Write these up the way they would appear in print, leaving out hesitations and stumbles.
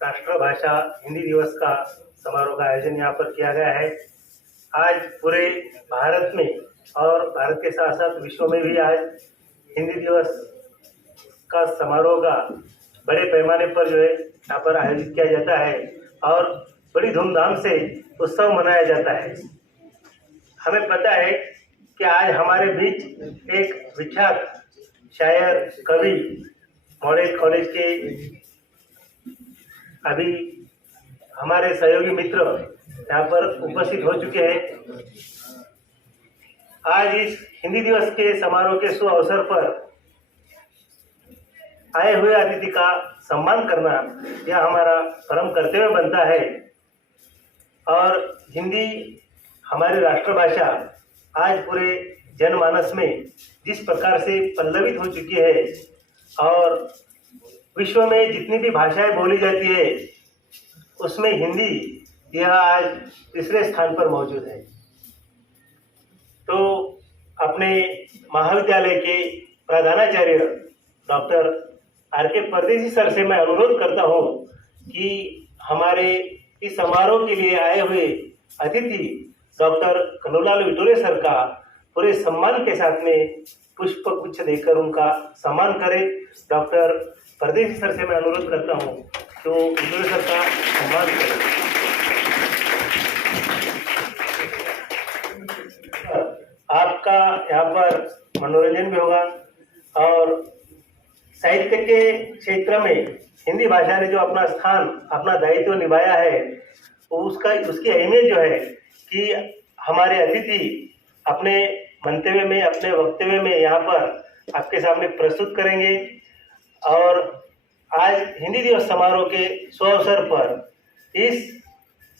राष्ट्रभाषा हिंदी दिवस का समारोह का आयोजन यहाँ पर किया गया है। आज पूरे भारत में और भारत के साथ साथ विश्व में भी आज हिंदी दिवस का समारोह का बड़े पैमाने पर जो है यहाँ पर आयोजित किया जाता है और बड़ी धूमधाम से उत्सव मनाया जाता है। हमें पता है कि आज हमारे बीच एक विख्यात शायर, कवि, मॉडल कॉलेज के अभी हमारे सहयोगी मित्र यहाँ पर उपस्थित हो चुके हैं। आज इस हिंदी दिवस के समारोह के शुभ अवसर पर आए हुए अतिथि का सम्मान करना यह हमारा परम कर्तव्य बनता है और हिंदी हमारी राष्ट्रभाषा आज पूरे जनमानस में जिस प्रकार से पल्लवित हो चुकी है और विश्व में जितनी भी भाषाएं बोली जाती है उसमें हिंदी यह आज तीसरे स्थान पर मौजूद है। तो अपने महाविद्यालय के प्रधानाचार्य डॉक्टर आर.के. परदेशी सर से मैं अनुरोध करता हूं कि हमारे इस समारोह के लिए आए हुए अतिथि डॉक्टर कन्हूलाल विटोरे सर का पूरे सम्मान के साथ में पुष्प गुच्छ देकर उनका सम्मान करें। डॉक्टर परदेशी सर से मैं अनुरोध करता हूं कि वो विटोरे सर का सम्मान करें। आपका यहाँ पर मनोरंजन भी होगा और साहित्य के क्षेत्र में हिंदी भाषा ने जो अपना स्थान, अपना दायित्व निभाया है उसकी अहमियत जो है कि हमारे अतिथि अपने मंतव्य में, अपने वक्तव्य में यहाँ पर आपके सामने प्रस्तुत करेंगे। और आज हिंदी दिवस समारोह के शुभ अवसर पर इस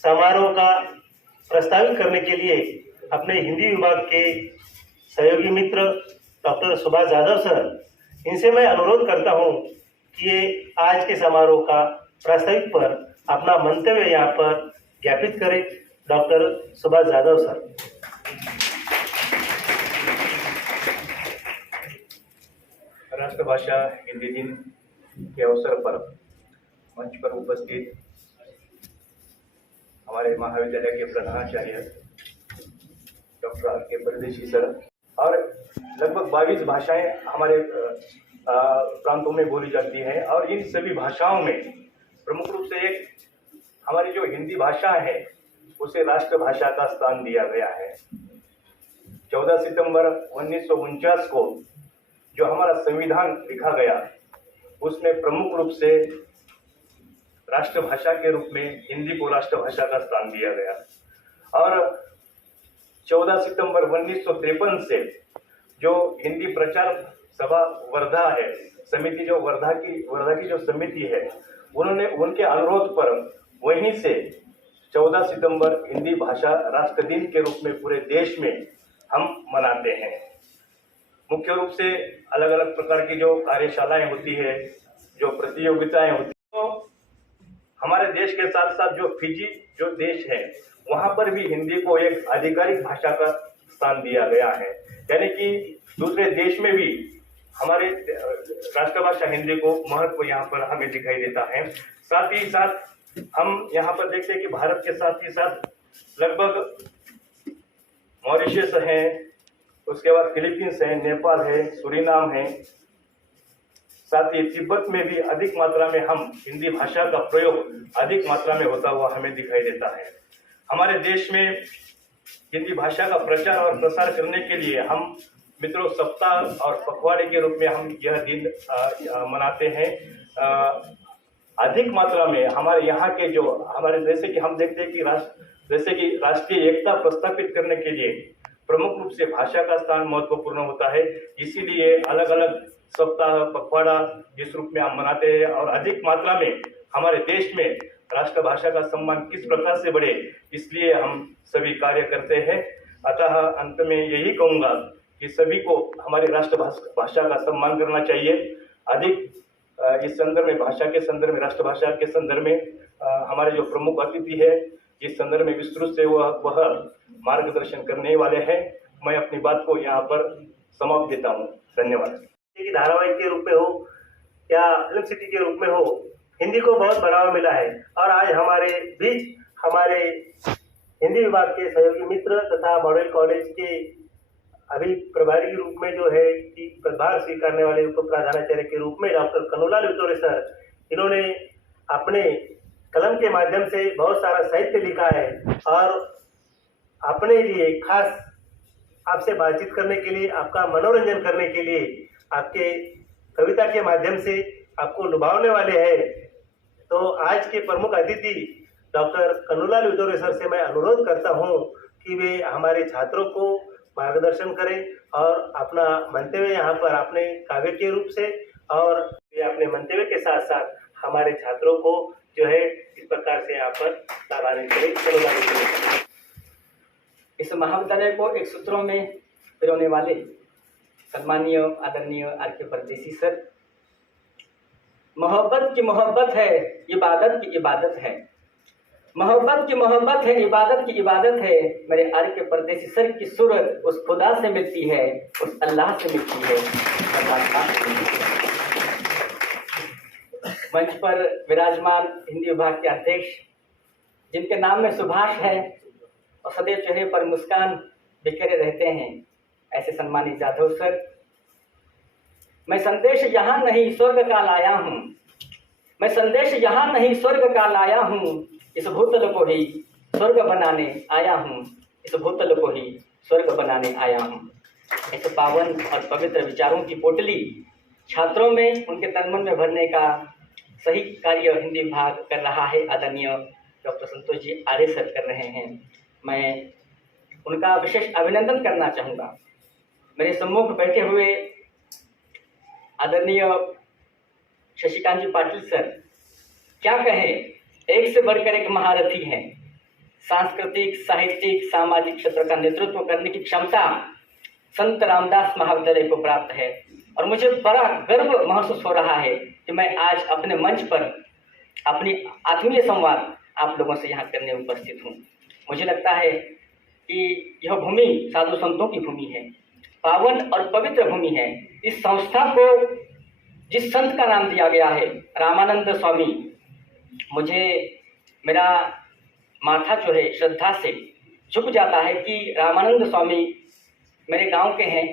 समारोह का प्रस्तावित करने के लिए अपने हिंदी विभाग के सहयोगी मित्र डॉक्टर सुभाष जाधव सर, इनसे मैं अनुरोध करता हूं कि ये आज के समारोह का प्रस्तावित पर अपना मंतव्य यहाँ पर ज्ञापित करें। Doctor Subhash Jadhav sir. राष्ट्रभाषा हिंदी दिन के अवसर पर मंच पर उपस्थित हमारे महाविद्यालय के प्रधानाचार्य डॉक्टर आर.के. परदेशी सर और लगभग 22 भाषाएं हमारे प्रांतों में बोली जाती हैं और इन सभी भाषाओं में प्रमुख रूप से एक हमारी जो हिंदी भाषा है उसे राष्ट्रभाषा का स्थान दिया गया है। 14 सितंबर 1949 को जो हमारा संविधान लिखा गया उसमें प्रमुख रूप से राष्ट्रभाषा के रूप में हिंदी को राष्ट्रभाषा का स्थान दिया गया और 14 सितंबर 1953 से जो हिंदी प्रचार सभा वर्धा है, समिति जो वर्धा की जो समिति है, उन्होंने उनके अनुरोध पर वहीं से 14 सितंबर हिंदी भाषा राष्ट्र दिन के रूप में पूरे देश में हम मनाते हैं। मुख्य रूप से अलग अलग प्रकार की जो कार्यशालाएं होती है, जो प्रतियोगिताएं होती है, तो हमारे देश के साथ साथ जो फिजी जो देश है वहां पर भी हिंदी को एक आधिकारिक भाषा का स्थान दिया गया है। यानी कि दूसरे देश में भी हमारे राष्ट्रभाषा हिंदी को महत्व यहाँ पर हमें दिखाई देता है। साथ ही साथ हम यहाँ पर देखते हैं कि भारत के साथ ही साथ लगभग मॉरिशस है, उसके बाद फिलीपींस है, नेपाल है, सूरीनाम है, साथ ही तिब्बत में भी अधिक मात्रा में हम हिंदी भाषा का प्रयोग अधिक मात्रा में होता हुआ हमें दिखाई देता है। हमारे देश में हिंदी भाषा का प्रचार और प्रसार करने के लिए हम मित्रों सप्ताह और पखवाड़े के रूप में हम यह दिन मनाते हैं। अधिक मात्रा में हमारे यहाँ के जो हमारे जैसे कि हम देखते हैं कि राष्ट्रीय एकता प्रस्थापित करने के लिए प्रमुख रूप से भाषा का स्थान महत्वपूर्ण होता है। इसीलिए अलग अलग सप्ताह पखवाड़ा जिस रूप में हम मनाते हैं और अधिक मात्रा में हमारे देश में राष्ट्रभाषा का सम्मान किस प्रकार से बढ़े, इसलिए हम सभी कार्य करते हैं। अतः अंत में यही कहूँगा कि सभी को हमारी राष्ट्रभाषा का सम्मान करना चाहिए। अधिक इस संदर्भ में भाषा के संदर्भ में, राष्ट्रभाषा के संदर्भ में हमारे जो प्रमुख अतिथि है इस संदर्भ में विस्तृत से वह मार्गदर्शन करने वाले हैं। मैं अपनी बात को यहाँ पर समाप्त देता हूँ। धन्यवाद। धारावाहिक के रूप में हो या फिल्म सिटी के रूप में हो, हिंदी को बहुत बढ़ावा मिला है। और आज हमारे बीच हमारे हिंदी विभाग के सहयोगी मित्र तथा मॉडल कॉलेज के अभी प्रभारी के रूप में जो है कि प्रभार स्वीकारने वाले उप प्रधानाचार्य के रूप में डॉक्टर कन्नूलाल वितोरे सर, इन्होंने अपने कलम के माध्यम से बहुत सारा साहित्य लिखा है और अपने लिए खास आपसे बातचीत करने के लिए, आपका मनोरंजन करने के लिए, आपके कविता के माध्यम से आपको लुभावने वाले हैं। तो आज के प्रमुख अतिथि डॉक्टर कन्नूलाल वितोरे सर से मैं अनुरोध करता हूं कि वे हमारे छात्रों को मार्गदर्शन करें और अपना मंतव्य यहाँ पर अपने काव्य के रूप से और वे अपने मंतव्य के साथ साथ हमारे छात्रों को जो है इस प्रकार से यहाँ पर लाभान्वित करें। इस महाविद्यालय को एक सूत्रों में पिरोने वाले सम्मानीय आदरणीय आर.के. परदेसी सर, मोहब्बत की मोहब्बत है, इबादत की इबादत है। मोहब्बत की मोहब्बत है, इबादत की इबादत है। मेरे आर.के. परदेसी सर की सूरत उस खुदा से मिलती है, उस अल्लाह से मिलती है। मंच पर विराजमान हिंदी विभाग के अध्यक्ष, जिनके नाम में सुभाष है और सदैव चेहरे पर मुस्कान बिखेरे रहते हैं, ऐसे सम्मानित जाधव सर, मैं संदेश यहाँ नहीं स्वर्ग का लाया हूँ। मैं संदेश यहाँ नहीं स्वर्ग का लाया हूँ, इस भूतल को ही स्वर्ग बनाने आया हूँ। इस भूतल को ही स्वर्ग बनाने आया हूँ। ऐसे पावन और पवित्र विचारों की पोटली छात्रों में, उनके तन मन में भरने का सही कार्य हिंदी विभाग कर रहा है। आदरणीय डॉक्टर संतोष जी आर्य सर कर रहे हैं। मैं उनका विशेष अभिनंदन करना चाहूँगा। मेरे सम्मुख बैठे हुए आदरणीय शशिकांत जी पाटिल सर, क्या कहें, एक से बढ़कर एक महारथी हैं। सांस्कृतिक, साहित्यिक, सामाजिक क्षेत्र का नेतृत्व करने की क्षमता संत रामदास महाविद्यालय को प्राप्त है और मुझे बड़ा गर्व महसूस हो रहा है कि मैं आज अपने मंच पर अपनी आत्मीय संवाद आप लोगों से यहाँ करने उपस्थित हूँ। मुझे लगता है कि यह भूमि साधु संतों की भूमि है, पावन और पवित्र भूमि है। इस संस्था को जिस संत का नाम दिया गया है, रामानंद स्वामी, मुझे मेरा माथा जो है श्रद्धा से झुक जाता है कि रामानंद स्वामी मेरे गांव के हैं।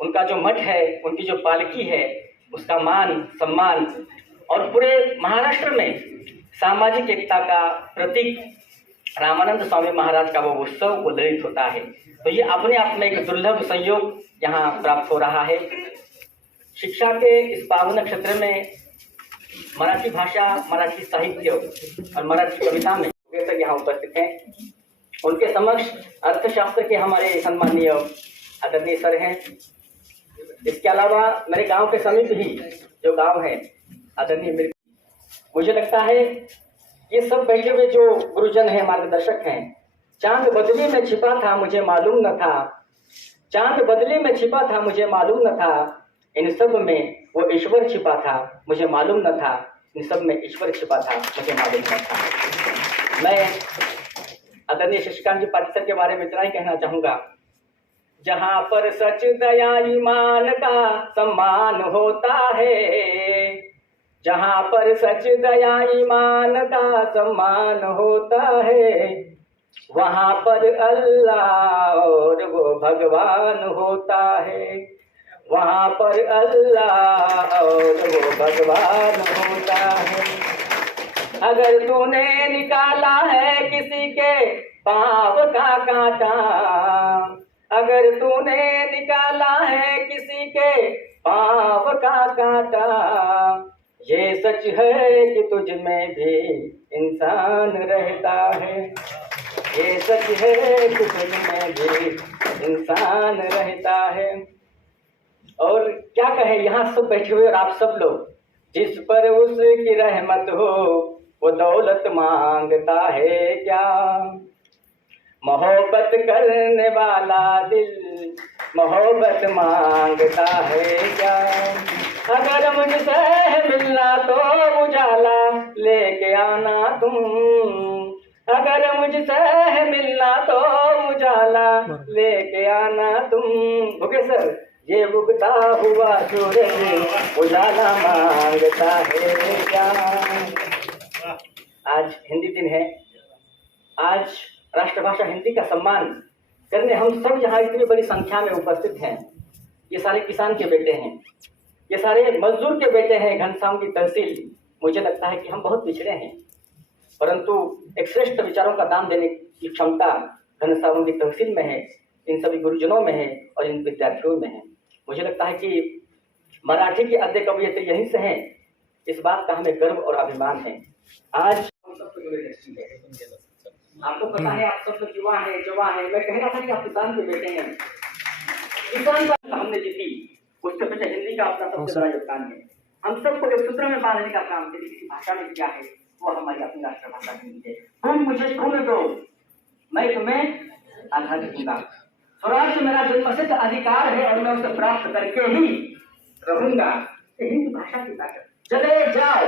उनका जो मठ है, उनकी जो पालकी है, उसका मान सम्मान और पूरे महाराष्ट्र में सामाजिक एकता का प्रतीक रामानंद स्वामी महाराज का वो उत्सव उल्लेखित होता है। तो ये अपने आप में एक दुर्लभ संयोग यहाँ प्राप्त हो रहा है। शिक्षा के इस पावन क्षेत्र में मराठी भाषा, मराठी साहित्य और मराठी कविता में सर यहाँ उपस्थित हैं। उनके समक्ष अर्थशास्त्र के हमारे सम्मानीय आदरणीय सर हैं। इसके अलावा मेरे गांव के समीप ही जो गांव है आदरणीय, मुझे लगता है ये सब बैठे हुए जो गुरुजन हैं, मार्गदर्शक हैं। चांद बदली में छिपा था मुझे मालूम न था, चांद बदली में छिपा था मुझे मालूम न था, इन सब में वो ईश्वर छिपा था मुझे मालूम न था, इन सब में ईश्वर छिपा था मुझे मालूम न था। मैं आदरणीय शशिकांत जी पाटिल सर के बारे में इतना ही कहना चाहूँगा, जहाँ पर सच दया ईमान का सम्मान होता है, जहाँ पर सच दया ईमान का सम्मान होता है, वहाँ पर अल्लाह और वो भगवान होता है, वहाँ पर अल्लाह और वो भगवान होता है। अगर तूने निकाला है किसी के पाँव का कांटा, अगर तूने निकाला है किसी के पाँव का कांटा, ये सच है कि तुझ में भी इंसान रहता है, ये सच है कि तुझ में भी इंसान रहता है। और क्या कहे यहाँ सब बैठे हुए और आप सब लोग, जिस पर उसकी रहमत हो वो दौलत मांगता है क्या, मोहब्बत करने वाला दिल मोहब्बत मांगता है क्या। अगर मुझसे मिलना तो उजाला लेके आना तुम, अगर मुझसे मिलना तो उजाला लेके आना तुम। ओके सर, ये उगता हुआ सूरज उजाला मांगता है क्या। आज हिंदी दिन है। आज राष्ट्रभाषा हिंदी का सम्मान करने हम सब जहाँ इतनी बड़ी संख्या में उपस्थित हैं। ये सारे किसान के बेटे हैं, ये सारे मजदूर के बेटे हैं, घनश्याम की तहसील। मुझे लगता है कि हम बहुत पिछड़े हैं, परंतु एक श्रेष्ठ विचारों का दान देने की क्षमता घनश्याम की तहसील में है, इन सभी गुरुजनों में है और इन विद्यार्थियों में है। मुझे लगता है कि मराठी के आद्य कवयित्री यहीं से हैं। इस बात का हमें गर्व और अभिमान है। आज हम सबसे जुड़े व्यक्ति हैं। आपको पता है, आप सब युवा हैं, जवान हैं। मैं कह रहा था कि आप किसान के बेटे हैं। किसान का हमने जीती, उससे पीछे हिंदी का अपना सबसे बड़ा योगदान है। हम सबको एक सूत्र में बांधने का काम किसी भाषा ने किया है, वो हमारी अपनी राष्ट्रभाषा हिंदी है। तुम मुझे छूने दो, मैं तुम्हें आज़ाद दूंगा। स्वराज मेरा जन्मसिद्ध अधिकार है और मैं उसे प्राप्त करके ही रहूंगा। ये हिंदी भाषा की ताकत, चले जाओ,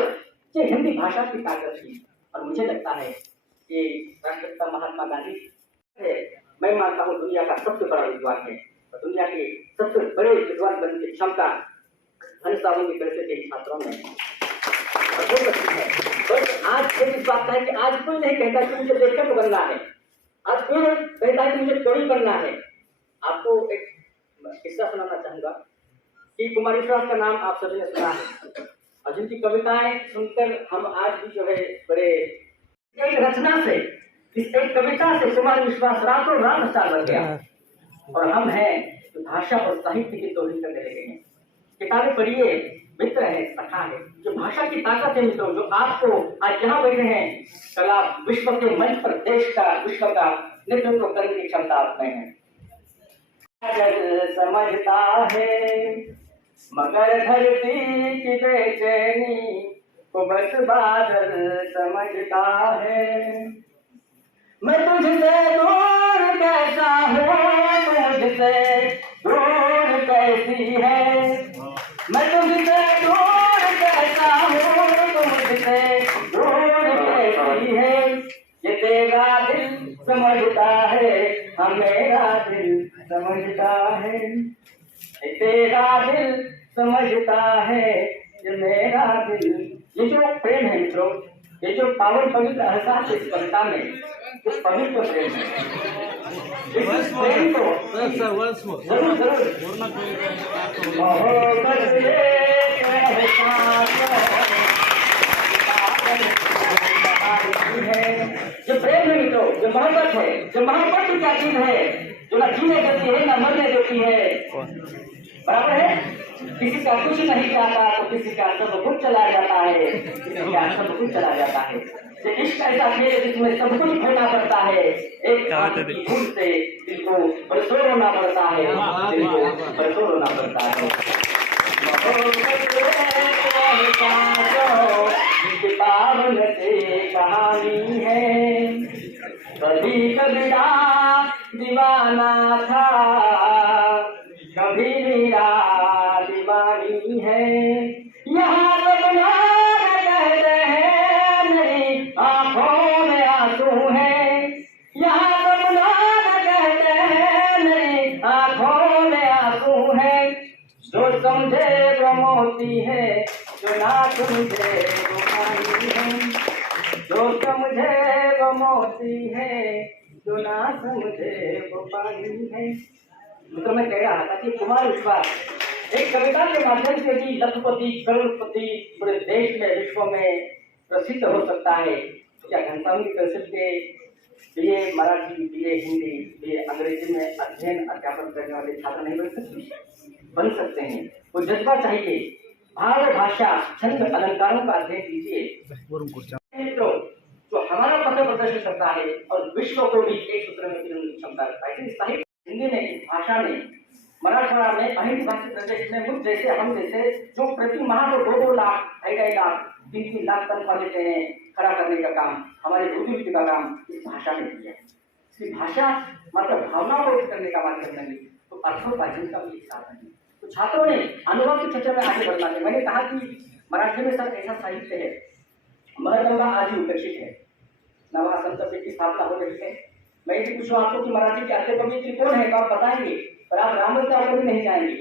ये हिंदी भाषा की ताकत थी। और मुझे लगता है कि राष्ट्रपिता महात्मा गांधी है, मैं मानता हूँ दुनिया का सबसे बड़ा विद्वान है और दुनिया के सबसे बड़े विद्वान बनने की क्षमता घनश्याम की तरह के छात्रों में हो सकती है। बस आज एक बात है कि आज कोई नहीं कहता कि मुझे लेखक बनना है, आज कोई नहीं कहता कि मुझे कवि बनना है। आपको एक किस्सा सुनाना चाहूंगा कि कुमार विश्वास का नाम आप सभी ने सुना है और जिनकी कविताएं सुनकर हम आज भी जो है बड़े, एक रचना से, इस एक कविता से कुमार विश्वास रातों रात स्टार बन गया और हम हैं जो भाषा और साहित्य की तोड़ने करने लगे हैं। किताबें पढ़िए, मित्र है, सखा है, जो भाषा की ताकत है मित्रों, जो आपको आज यहाँ बैठे हैं कला विश्व के मंच पर देश का, विश्व का नेतृत्व करने की क्षमता आप में है। समझता है मगर धरती की बेचैनी को बस बादल समझता है। मैं तुझसे दूर कैसा हूँ, तुझसे दूर कैसी है। मैं तुझसे दूर कैसा हूँ, तुझसे दूर कैसी है। ये तेरा दिल समझता है, हाँ मेरा दिल समझता है। ये तेरा दिल समझता है, ये मेरा दिल। ये जो प्रेम है मित्रों, ये जो पावन पवित्र एहसास इस कविता में, इस पवित्र प्रेम है, इस प्रेम को जरूर जरूर जो प्रेम है मित्रों, जो मोहब्बत है, जो मोहब्बत की क्या चीज है, जो ना जीने देती है ना मरने देती है। बराबर है, किसी का कुछ नहीं चाहता तो किसी का सब कुछ चला जाता है, किसी का सब कुछ चला जाता है। ये इश्क ऐसा खेल है जिसमें सब कुछ खोना पड़ता है। एक बात की भूल से दिल को बरसों रोना पड़ता है, दिल को बरसों रोना पड़ता है। पावन से कहानी है, कभी कबीरा दीवाना था, कभी मीरा दीवानी है। यहाँ सब लोग कहते हैं मेरी आंखों में आंसू है। यहाँ सब लोग कहते हैं मेरी आंखों में आंसू है। जो समझे वो मोती है, जो ना समझे वो पानी है। जो समझे वो मोती है, जो ना समझे वो पानी है। तो मैं कह रहा था कि कुमार विश्वास एक कविता के माध्यम से भी लखपति करोड़पति पूरे देश में, विश्व में प्रसिद्ध हो सकता है। क्या घनश्याम की तहसील के लिए मराठी, बीए हिंदी, बीए अंग्रेजी में अध्ययन अध्यापन करने वाले छात्र नहीं बन सकते? बन सकते हैं। वो जज्बा चाहिए। भाव भाषा छंद अलंकारों का अध्ययन कीजिए तो जो हमारा पथ प्रदर्शन करता है और विश्व को भी एक सूत्र में पिरोने की क्षमता रखता है। साहित्य हिंदी ने, इस भाषा ने मराठवाड़ा में अहिंद भाषी प्रदेश में मुझ जैसे, हम जैसे जो प्रति माह को 2-2 लाख, 2.5 लाख, 3-3 लाख तनख्वाह लेते हैं, खड़ा करने का काम, हमारे बुजुर्ग का काम इस भाषा ने किया है। इसकी भाषा मतलब भावना को व्यक्त करने का माध्यम नहीं, तो अर्थोपार्जन का भी एक साधन है। तो छात्रों ने अनुभव की चर्चा में आगे बढ़ना है। मैंने कहा कि मराठी में सर ऐसा साहित्य है, महत्व आज ही उपेक्षित है। नवा संत की स्थापना हो रही है। मैं यदि पूछूं आपको कि मराठी के आद्य कवि कौन है तो आप बताएंगे, पर आप रामदास कभी नहीं जाएंगे।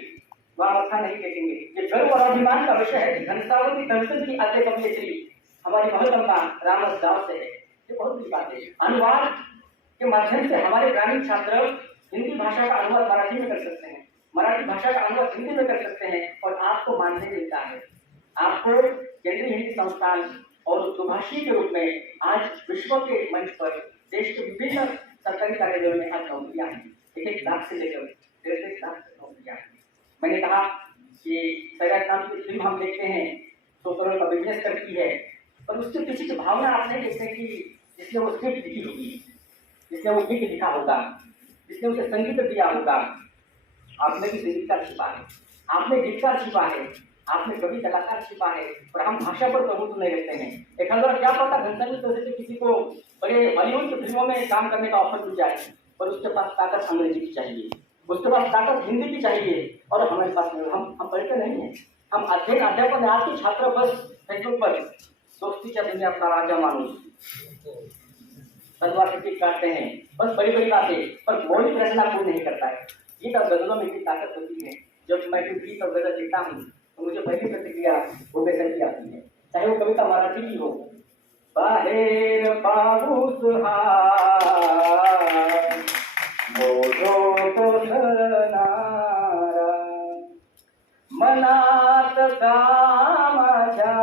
वह अवस्था नहीं देखेंगे। ये गर्व और अभिमान का विषय है कि घनसागर की दर्शन की आद्य कवयित्री हमारी महतम्मा रामस गांव से है। ये बहुत बड़ी बात है। अनुवाद के माध्यम से हमारे ग्रामीण छात्र हिंदी भाषा का अनुवाद मराठी में कर सकते हैं, मराठी भाषा का अनुवाद हिंदी में कर सकते हैं और आपको मानने मिलता है। आपको केंद्रीय हिंदी संस्थान और दुभाषी के रूप में आज विश्व के मंच पर देश के विभिन्न सरकारी कार्यालयों में आज नौकरियां हैं। 1 लाख से लेकर 1.5 लाख तक नौकरियां हैं। मैंने कहा कि सैराट नाम की फिल्म हम देखते हैं 100 करोड़ का बिजनेस करती है, पर उसके पीछे की भावना आप नहीं देखते कि जिसने वो स्क्रिप्ट लिखी होगी, जिसने वो गीत लिखा होगा, जिसने उसे संगीत दिया होगा। आपने भी संगीतकार छिपा है, आपने गीतकार छिपा है, आपने कवि कलाकार छिपा है, और हम भाषा पर प्रभुत्व नहीं रखते हैं। एक हजार क्या पता घनसाली तो से किसी को बड़े हॉलीवुड की फिल्मों में काम करने का ऑफर मिल जाए, पर उसके पास ताकत अंग्रेजी की चाहिए, उसके पास ताकत हिंदी की चाहिए, और हमारे पास नहीं। हम पढ़ते नहीं हैं। हम अध्यापन में आज के छात्र बस फेसबुक पर दोस्ती क्या दुनिया अपना राजा मानुस तलवार से पीट काटते हैं, बस बड़ी बड़ी बातें, पर मौलिक रचना पूर्ण नहीं करता है। गीत और गजलों में इतनी ताकत होती है। जब मैं कोई गीत और गजल लिखता हूँ तो मुझे पहली प्रतिक्रिया वो बेसन की आती है, चाहे वो कविता मराठी की हो। बाहेर पाऊस मनात कामाच्या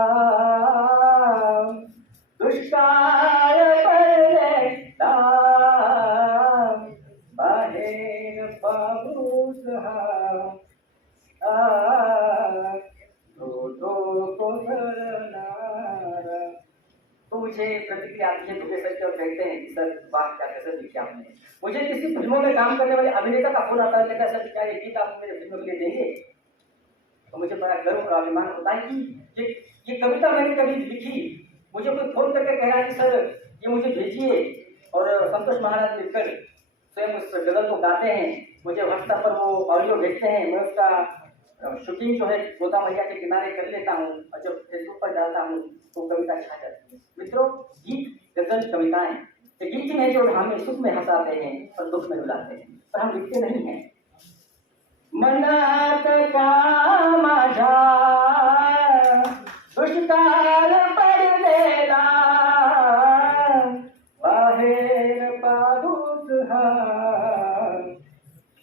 दुष्काळ पडलेला, बाहेर पाऊस तो मुझे प्रतिक्रिया आती है, दुबे सर और कहते हैं कि सर बात क्या कैसे लिखी आपने। मुझे किसी फिल्मों में काम करने वाले अभिनेता का फोन आता है, कहता सर क्या ये गीत आप मेरे फिल्म के लिए देंगे, तो मुझे बड़ा गर्व और अभिमान होता है कि ये कविता मैंने कभी लिखी। मुझे कोई फोन करके कह रहा है कि सर ये मुझे भेजिए, और संतोष महाराज लिखकर स्वयं उस गजल को गाते हैं, मुझे व्हाट्सएप पर वो ऑडियो भेजते हैं, मैं उसका शूटिंग जो है गोदा मैया के किनारे कर लेता हूँ, और जब फेसबुक पर डालता हूँ तो कविता छा जाती है। मित्रों, गीत गजल कविताएं ये गीत ही है जो हमें सुख में हंसाते हैं और दुख में रुलाते हैं, पर हम लिखते नहीं हैं। मनात का माझा दुष्काळ पडलेला, बाहेर पाऊस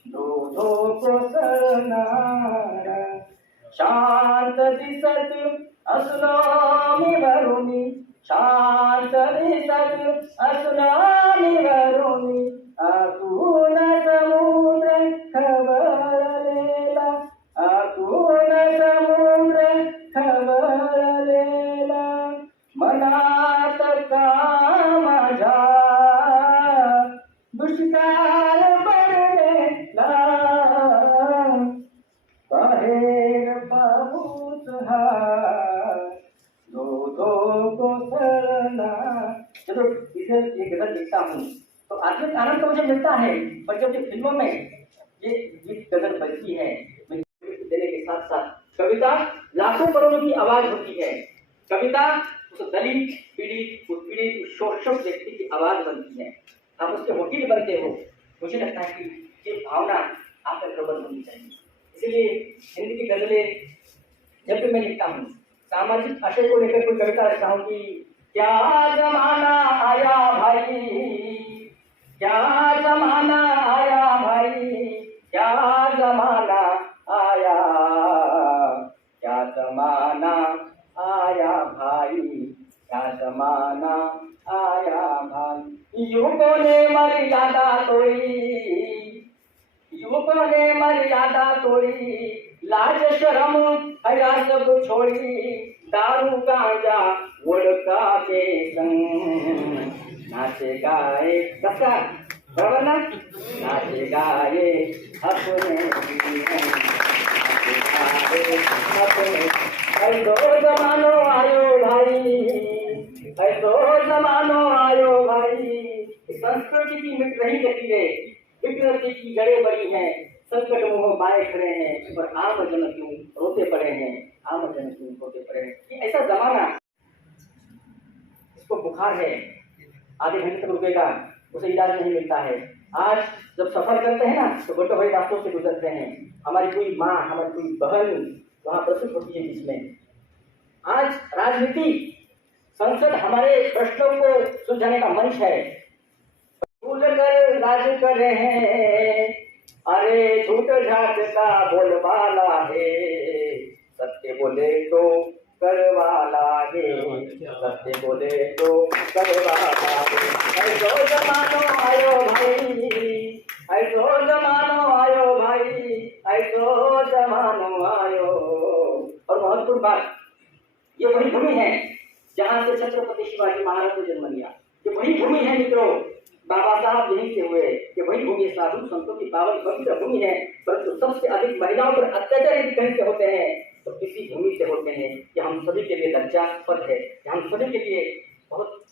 धो कोसळणारा, शांत दिसत असलो मी वरुणी, शांत दिसत असलो मी वरुणी, आतून समुद्र खवळलेला, आतून समुद्र खवळलेला, मनात का माझ्या दुष्काळ पडलेला, बाहेर पाऊस धो कोसळला। जब इसे ये गजल लिखता हूँ तो आत्मिक आनंद तो मुझे मिलता है, पर जब ये फिल्मों में ये गीत गजल बजती है, देने के साथ साथ कविता लाखों करोड़ों की आवाज होती है। कविता उस दलित पीड़ित उस शोषक व्यक्ति की आवाज बनती है, आप उसके वकील बनते हो। मुझे लगता है कि ये भावना आप में प्रबल होनी चाहिए। इसलिए हिंदी की गजलें जब भी मैं लिखता हूँ, सामाजिक आशय को लेकर कोई कविता लिखता हूँ कि क्या जमाना आया भाई, क्या जमाना आया भाई, क्या जमाना आया, क्या जमाना आया भाई, क्या जमाना आया भाई। युवकों ने मर्यादा तोड़ी, युवकों ने मर्यादा तोड़ी, लाज शर्म हया सब छोड़ी, दारू गांजा वोडका के संग नाचे गाए, कसका बराबर ना, नाचे गाए अपने जीवन, नाचे गाए अपने। ऐसो जमानो आयो भाई, ऐसो जमानो आयो भाई। संस्कृति की मिट रही गति है, विकृति की जड़ें बड़ी हैं, संकट मुँह बाए खड़े हैं, पर आम जन क्यों रोते पड़े हैं, आम जन क्यों रोते पड़े हैं। ये ऐसा जमाना, इसको बुखार है, आधे घंटे तक रुकेगा, उसे इलाज नहीं मिलता है, आज जब सफर करते हैं ना तो बड़े बड़े रास्तों से गुजरते हैं। हमारी कोई माँ, हमारी कोई बहन वहाँ प्रस्तुत होती है बीच में। आज राजनीति, संसद हमारे प्रश्नों को सुलझाने का मंच है। भूल कर राज कर रहे हैं, अरे झूठ झाट का बोलबाला है, सत्य बोले तो करवाला है, सत्य बोले तो करवाला है। ऐसो जमानो आयो भाई, ऐसो जमानो आयो भाई, ऐसो जमानो आयो। और महत्वपूर्ण बात, ये वही भूमि है जहाँ से छत्रपति शिवाजी महाराज ने जन्म लिया। ये वही भूमि है मित्रों, बाबा साहब यहीं से हुए। ये वही भूमि साधु संतों की पावन पवित्र भूमि है। परंतु सबसे अधिक महिलाओं पर अत्याचार यदि कहीं से होते हैं तो इसी भूमि से होते हैं। ये हम सभी के लिए लज्जास्पद है, ये हम सभी के लिए बहुत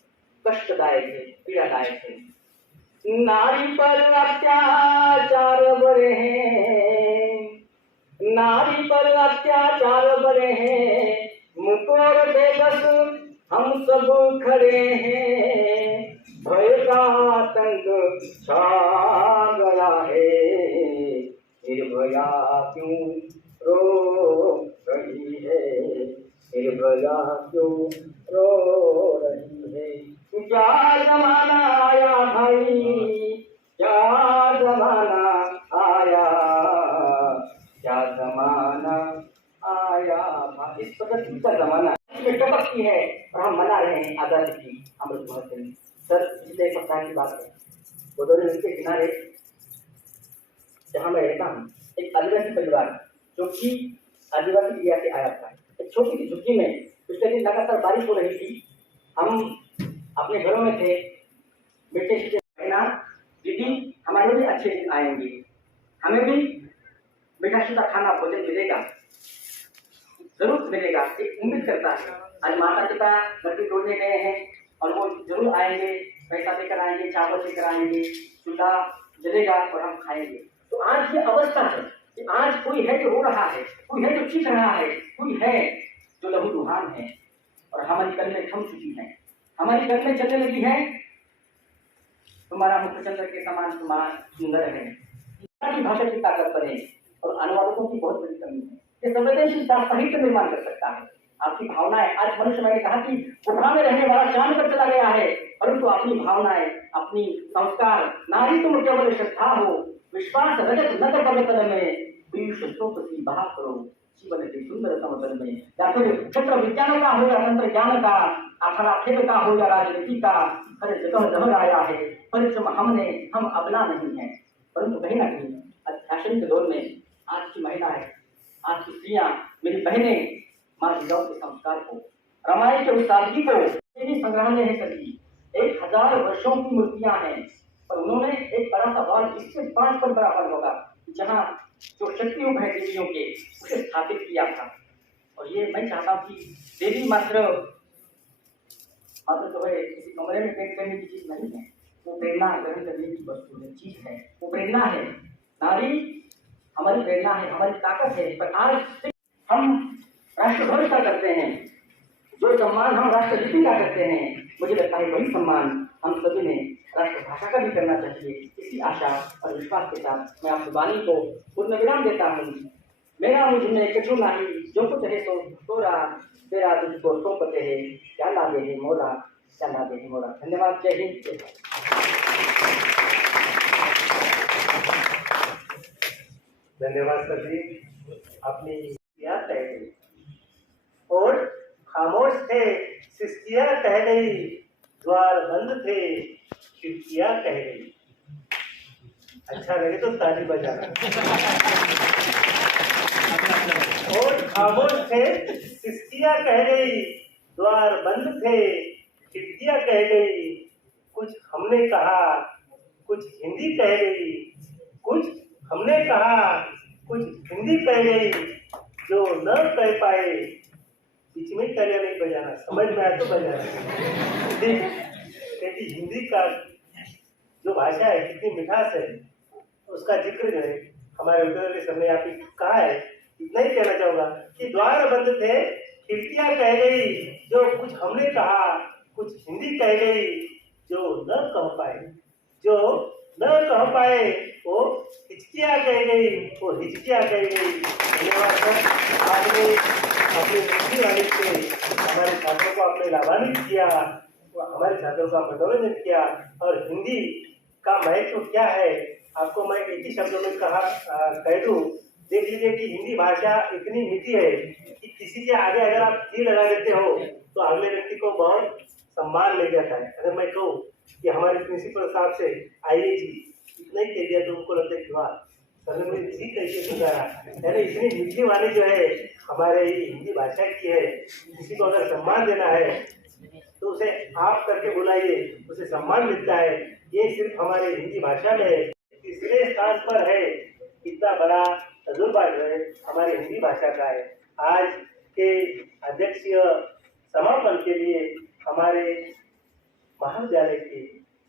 कष्टदायक है, पीड़ादायक है। नारी पर अत्याचार बड़े हैं, नारी पर अत्याचार बड़े हैं, मुकोर बेबस हम सब खड़े हैं। भय का आतंक छा गया है, निर्भया क्यों रो रही है, निर्भया क्यों रो रही है। क्या जमाना आया भाई, क्या जमाना आया, क्या जमाना आया भाई। इस प्रगति का जमाना टपकती है और हम मना रहे हैं आजादी की अमृत महोत्सव। सर पिछले एक सप्ताह की बात है, गोदावरी नदी के किनारे जहाँ मैं रहता हूँ, एक आदिवासी परिवार जो कि आदिवासी एरिया से आया था, एक छोटी सी झुग्गी में पिछले दिन लगातार बारिश हो रही थी। हम अपने घरों में थे, बेटे से कहना दीदी हमारे भी अच्छे दिन आएंगे, हमें भी मीठा शीठा खाना भोजन मिलेगा, जरूर मिलेगा, एक उम्मीद करता है। आज माता पिता लकड़ी तोड़ने गए हैं और वो जरूर आएंगे, पैसा लेकर आएंगे, चावल लेकर आएंगे, चूल्हा जलेगा और हम खाएंगे। तो आज ये अवस्था है कि आज कोई है जो रो रहा है, कोई है जो चीख रहा है, कोई है जो लहूलुहान है और हमारी कलमें थम चुकी हैं, हमारी कलमें चलने लगी है। तुम्हारा मुखचंद्र के समान तुम्हारा सुंदर है, की भाषा की ताकत पर है और अनुवादकों की बहुत बड़ी कमी है। ये संवेदनशीलता साहित्य निर्माण कर सकता है। आपकी भावनाएं, आज मनुष्य, मैंने कहा कि गुफा में रहने वाला चांद पर चला गया है, परंतु अपनी भावनाएं, अपनी संस्कार, नारी तुम केवल श्रद्धा हो, विश्वास रजत नद पर्वतल में, पीयूष स्रोत बहा करो जीवन के सुंदर समतल में। या फिर क्षेत्र विज्ञान का हो या तंत्र ज्ञान का, अखड़ा खेल का हो या राजनीति का, हर जगह लहर आया है परिश्रम हमने, हम अबला नहीं है। परंतु कहीं ना कहीं आज फैशन के दौर में आज की महिलाएं, आज की स्त्रियां, मेरी बहनें माँ जिजाऊ के संस्कार को, रामायण के उस सादगी को, ये संग्रहालय है सभी 1000 वर्षों की मूर्तियां हैं, और उन्होंने एक बड़ा सा हॉल इससे 5 पर बराबर होगा जहाँ जो शक्ति रूप है देवियों के उसे स्थापित किया था। और ये मैं चाहता हूँ कि देवी मात्र जो है किसी कमरे में पेंट करने की चीज नहीं है, वो प्रेरणा ग्रहण करने की वस्तु है, चीज है, वो प्रेरणा है। नारी हमारी प्रेरणा है, हमारी ताकत है। पर आज हम राष्ट्रध्वज का करते हैं, जो सम्मान हम राष्ट्रगीति का करते हैं, मुझे लगता है वही सम्मान हम सभी ने राष्ट्रभाषा का भी करना चाहिए। इसी आशा और विश्वास के साथ मैं आपकी वाणी को पूर्ण विराम देता हूँ। मेरा मुझ में कछु नहीं, जो कुछ है सो तोरा, तेरा तुझको सौंपते है, क्या लागे है मोरा, क्या लागे है मोरा। धन्यवाद, जय हिंद। धन्यवाद सर जी, आपने याद कह गई और खामोश थे सिस्किया कह गई, द्वार बंद थे खिड़कियां कह गई। अच्छा लगे तो ताली बजाना। और खामोश थे सिस्किया कह गई, द्वार बंद थे खिड़कियां कह गई। कुछ हमने कहा, कुछ हिंदी कह गई, कुछ हमने कहा, कुछ हिंदी कह गई, जो न कह पाए। बीच में तालियां नहीं बजाना, समझ में आया तो बजाना। क्योंकि हिंदी का जो भाषा है, कितनी मिठास है, उसका जिक्र जो है हमारे उद्योग के सामने आप कहा है। इतना ही कहना चाहूंगा कि द्वार बंद थे खिड़कियां कह गई, जो कुछ हमने कहा, कुछ हिंदी कह गई, जो न कह पाए, जो न कह पाए वो हिचकियाँ कह गई, वो हिचकियाँ कह गई। धन्यवाद सर, आपने अपनी हिंदी वाणी से हमारे छात्रों को आपने लाभान्वित किया, हमारे छात्रों का मनोरंजन किया। और हिंदी का महत्व क्या है आपको मैं एक ही शब्दों में कह दूं। देख लीजिए कि हिंदी भाषा इतनी मीठी है कि किसी के आगे अगर आप जी लगा देते हो तो अगले व्यक्ति को बहुत सम्मान ले जाता है। अगर मैं कहूँ कि हमारे प्रिंसिपल साहब से आइए जी इतना ही कह दिया तो उनको लगता है कि वाह सर ने मुझे जी कैसे सुधारा। यानी इतनी मीठी वाली जो है हमारे हिंदी भाषा की है। किसी को अगर सम्मान देना है तो उसे आप करके बुलाइए, उसे सम्मान मिलता है। ये सिर्फ हमारे हिंदी भाषा में तीसरे स्थान पर है। इतना बड़ा तजुर्बा जो है हमारी हिंदी भाषा का है। आज के अध्यक्षीय समापन के लिए हमारे महाविद्यालय के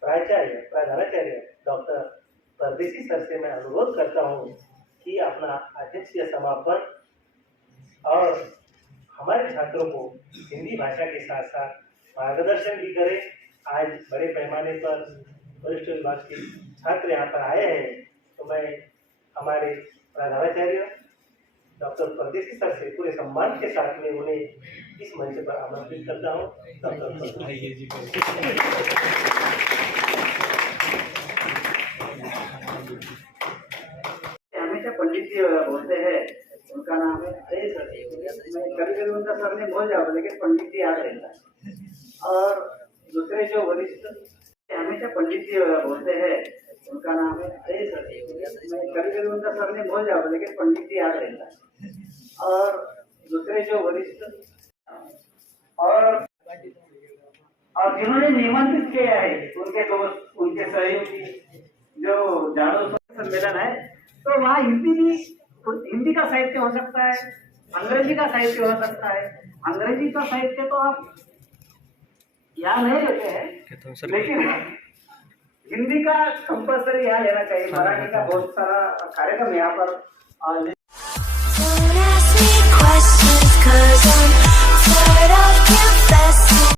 प्रधानाचार्य डॉक्टर परदेसी सर से मैं अनुरोध करता हूँ कि अपना अध्यक्षीय समापन और हमारे छात्रों को हिंदी भाषा के साथ साथ मार्गदर्शन भी करें। आज बड़े पैमाने पर वरिष्ठ विभाग के छात्र यहाँ पर आए हैं तो मैं हमारे प्रधानाचार्य डॉक्टर परदेसी सर से पूरे सम्मान के साथ में उन्हें इस मंच पर आमंत्रित करता हूँ। हमेशा पंडित जी बोलते हैं, उनका नाम है अरे सर, मैं कभी कभी उनका सरनेम भूल जाऊँ लेकिन पंडित जी याद रहता है। और दूसरे जो वरिष्ठ हमेशा पंडित जी बोलते हैं, उनका नाम है अरे सर, मैं कभी कभी उनका सरनेम भूल जाऊँ लेकिन पंडित जी याद रहता है। और दूसरे जो वरिष्ठ और जिन्होंने निमंत्रित किया है उनके दोस्त, उनके सहयोगी जो जानो सम्मेलन है, तो वहाँ हिंदी का साहित्य हो सकता है, अंग्रेजी का साहित्य हो सकता है। अंग्रेजी का साहित्य तो आप यहाँ नहीं लेते हैं लेकिन हिंदी का कंपल्सरी यहाँ लेना चाहिए। मराठी का बहुत सारा कार्यक्रम यहाँ पर Don't ask me questions 'cause I'm